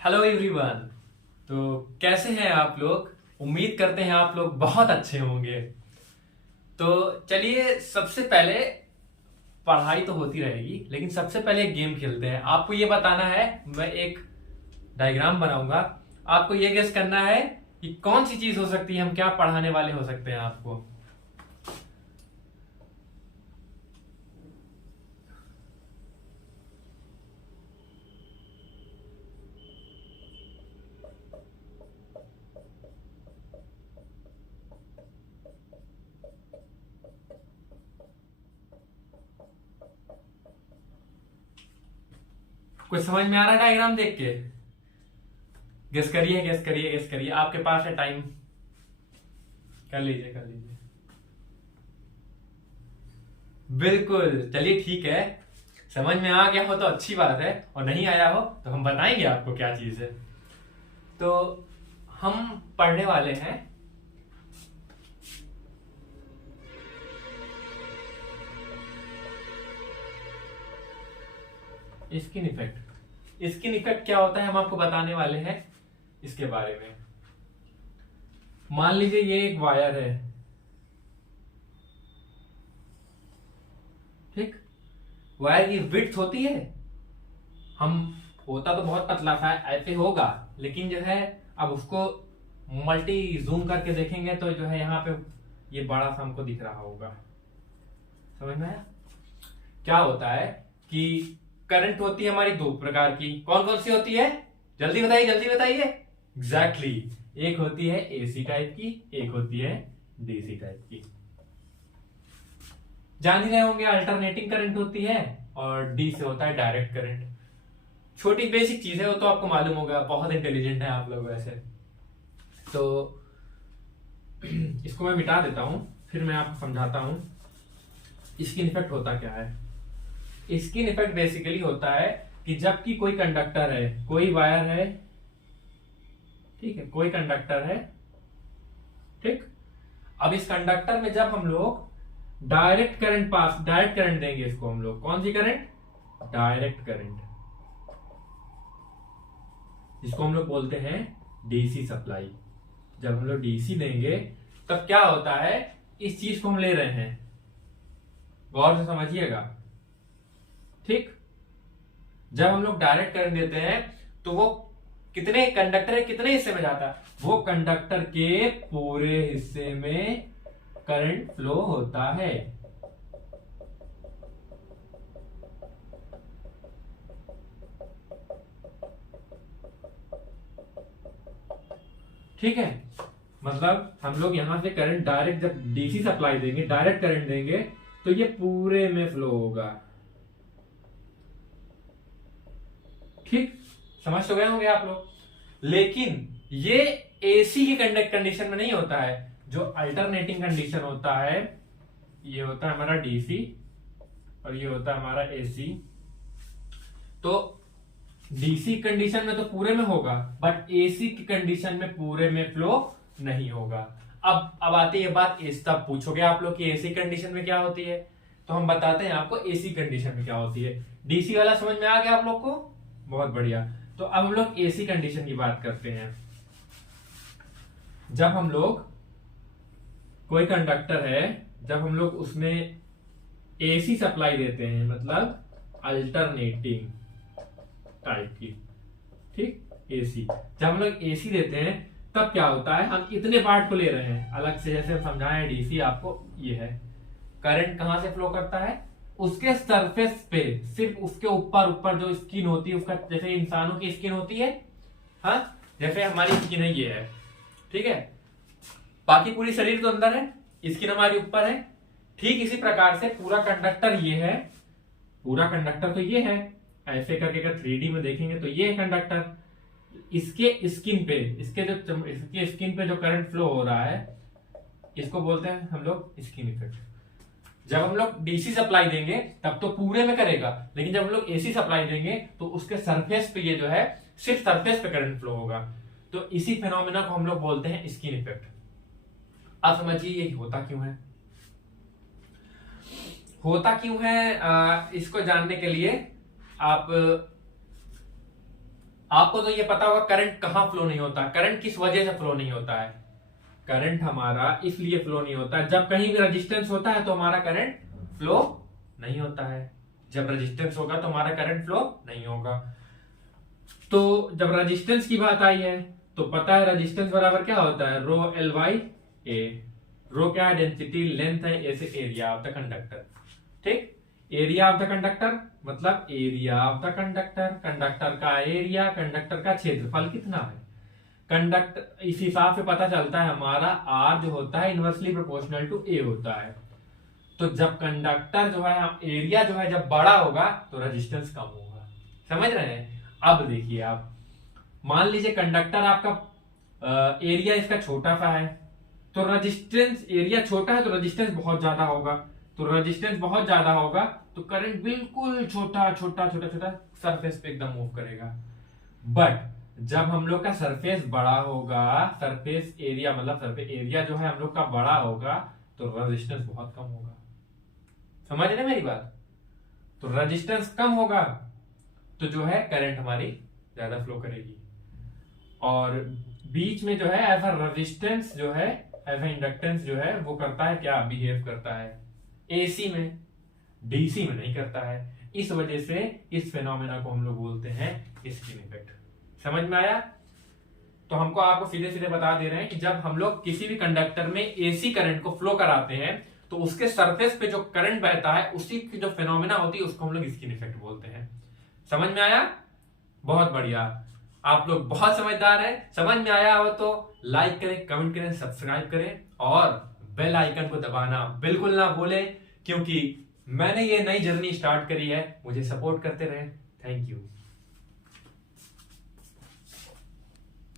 Hello everyone. तो कैसे हैं आप लोग? उम्मीद करते हैं आप लोग बहुत अच्छे होंगे। तो चलिए, सबसे पहले पढ़ाई तो होती रहेगी, लेकिन सबसे पहले एक गेम खेलते हैं। आपको ये बताना है, मैं एक डायग्राम बनाऊंगा, आपको ये गेस करना है कि कौन सी चीज हो सकती है, हम क्या पढ़ाने वाले हो सकते हैं आपको। कुछ समझ में आ रहा है डायग्राम देख के? गेस करिए, गेस करिए, गेस करिए, आपके पास है टाइम। कर लीजिए, कर लीजिए। बिल्कुल, चलिए ठीक है। समझ में आ गया हो तो अच्छी बात है, और नहीं आया हो तो हम बताएंगे आपको क्या चीज है। तो हम पढ़ने वाले हैं स्किन इफेक्ट। स्किन इफेक्ट क्या होता है हम आपको बताने वाले हैं इसके बारे में। मान लीजिए ये एक वायर है, ठीक। वायर की विड्थ होती है, हम होता तो बहुत पतला था ऐसे होगा, लेकिन जो है अब उसको मल्टी जूम करके देखेंगे तो जो है यहाँ पे ये बड़ा सा हमको दिख रहा होगा। समझ में आया? क्या होता है कि करंट होती है हमारी दो प्रकार की। कौन कौन सी होती है? जल्दी बताइए, जल्दी बताइए। एग्जैक्टली एक होती है एसी टाइप की, एक होती है डीसी टाइप की। जान ही रहे होंगे, अल्टरनेटिंग करंट होती है और डी से होता है डायरेक्ट करंट। छोटी बेसिक चीज है, वो तो आपको मालूम होगा, बहुत इंटेलिजेंट है आप लोग वैसे। तो इसको मैं मिटा देता हूं, फिर मैं आपको समझाता हूं स्किन इफेक्ट होता क्या है। स्किन इफेक्ट बेसिकली होता है कि जबकि कोई कंडक्टर है, कोई वायर है, ठीक है, कोई कंडक्टर है, ठीक। अब इस कंडक्टर में जब हम लोग डायरेक्ट करंट देंगे, इसको हम लोग कौन सी करंट? डायरेक्ट करंट, जिसको हम लोग बोलते हैं डीसी सप्लाई। जब हम लोग डीसी देंगे तब क्या होता है, इस चीज को हम ले रहे हैं, गौर से समझिएगा, ठीक। जब हम लोग डायरेक्ट करंट देते हैं तो वो कितने कंडक्टर है, कितने हिस्से में जाता है? वो कंडक्टर के पूरे हिस्से में करंट फ्लो होता है। ठीक है, मतलब हम लोग यहां से करंट डायरेक्ट जब डीसी सप्लाई देंगे, डायरेक्ट करंट देंगे, तो ये पूरे में फ्लो होगा। ठीक, समझ तो गए होंगे आप लोग। लेकिन ये एसी की कंडक्ट कंडीशन में नहीं होता है। जो अल्टरनेटिंग कंडीशन होता है, ये होता है हमारा डीसी और ये होता है हमारा एसी। तो डीसी कंडीशन में तो पूरे में होगा, बट एसी की कंडीशन में पूरे में फ्लो नहीं होगा। अब आती है बात एसी। तब पूछोगे आप लोग कि एसी कंडीशन में क्या होती है, तो हम बताते हैं आपको एसी कंडीशन में क्या होती है। डीसी वाला समझ में आ गया आप लोग को? बहुत बढ़िया। तो अब हम लोग एसी कंडीशन की बात करते हैं। जब हम लोग कोई कंडक्टर है, जब हम लोग उसमें एसी सप्लाई देते हैं, मतलब अल्टरनेटिंग टाइप की, ठीक, एसी। जब हम लोग एसी देते हैं तब क्या होता है, हम इतने पार्ट को ले रहे हैं अलग से, जैसे हम समझाएं डीसी आपको, ये है करंट कहां से फ्लो करता है, उसके सरफेस पे, सिर्फ उसके ऊपर ऊपर जो स्किन होती है उसका, जैसे इंसानों की स्किन होती है, हाँ, जैसे हमारी स्किन है, ये है, ठीक है, बाकी पूरी शरीर तो अंदर है, स्किन हमारी ऊपर है। ठीक इसी प्रकार से पूरा कंडक्टर ये है, पूरा कंडक्टर तो ये है, ऐसे करके अगर 3D में देखेंगे तो ये है कंडक्टर। इसके स्किन पे, इसके स्किन पे जो करंट फ्लो हो रहा है, इसको बोलते हैं हम लोग स्किन इफेक्ट। जब हम लोग डीसी सप्लाई देंगे तब तो पूरे में करेगा, लेकिन जब हम लोग एसी सप्लाई देंगे तो उसके सरफेस पे, ये जो है सिर्फ सरफेस पे करंट फ्लो होगा। तो इसी फिनोमेना को हम लोग बोलते हैं स्किन इफेक्ट। अब समझिए ये होता क्यों है। होता क्यों है, इसको जानने के लिए आप आपको तो ये पता होगा करंट कहाँ फ्लो नहीं होता, करंट किस वजह से फ्लो नहीं होता है। करंट हमारा इसलिए फ्लो नहीं होता है, जब कहीं भी रेजिस्टेंस होता है तो हमारा करंट फ्लो नहीं होता है। जब रेजिस्टेंस होगा तो हमारा करंट फ्लो नहीं होगा। तो जब रेजिस्टेंस की बात आई है तो पता है रेजिस्टेंस बराबर क्या होता है, रो एल बाई ए। रो क्या है, डेंसिटी, लेंथ है, ए से एरिया ऑफ द कंडक्टर। ठीक, एरिया ऑफ द कंडक्टर मतलब area of the conductor, conductor का एरिया, कंडक्टर का क्षेत्रफल कितना है। कंडक्टर इस हिसाब से पता चलता है हमारा आर जो होता है इनवर्सली प्रोपोर्शनल टू ए होता है। तो जब कंडक्टर जो है एरिया जो है जब बड़ा होगा तो रेजिस्टेंस कम होगा। समझ रहे हैं। अब देखिए आप, मान लीजिए कंडक्टर आपका एरिया इसका छोटा सा है, तो रेजिस्टेंस, एरिया छोटा है तो रेजिस्टेंस बहुत ज्यादा होगा, तो रेजिस्टेंस बहुत ज्यादा होगा तो करंट बिल्कुल छोटा छोटा छोटा छोटा सरफेस पे एकदम मूव करेगा। बट जब हम लोग का सरफेस बड़ा होगा, सरफेस एरिया मतलब सरफेस एरिया जो है हम लोग का बड़ा होगा तो रेजिस्टेंस बहुत कम होगा। समझ रहे मेरी बात। तो रेजिस्टेंस कम होगा तो जो है करंट हमारी ज्यादा फ्लो करेगी। और बीच में जो है ऐसा रेजिस्टेंस जो है, ऐसा इंडक्टेंस जो है वो करता है क्या, बिहेव करता है एसी में, डीसी में नहीं करता है। इस वजह से इस फेनोमेना को हम लोग बोलते हैं स्किन इफेक्ट। समझ में आया। तो हमको आपको सीधे सीधे बता दे रहे हैं कि जब हम लोग किसी भी कंडक्टर में एसी करंट को फ्लो कराते हैं तो उसके सरफेस पे जो करंट बहता है उसी की जो फेनोमेना होती है उसको हम लोग स्किन इफेक्ट बोलते हैं। समझ में आया, बहुत बढ़िया। आप लोग बहुत समझदार हैं। समझ में आया हो तो लाइक करें, कमेंट करें, सब्सक्राइब करें और बेल आइकन को दबाना बिल्कुल ना भूलें, क्योंकि मैंने ये नई जर्नी स्टार्ट करी है। मुझे सपोर्ट करते रहें। Thank you.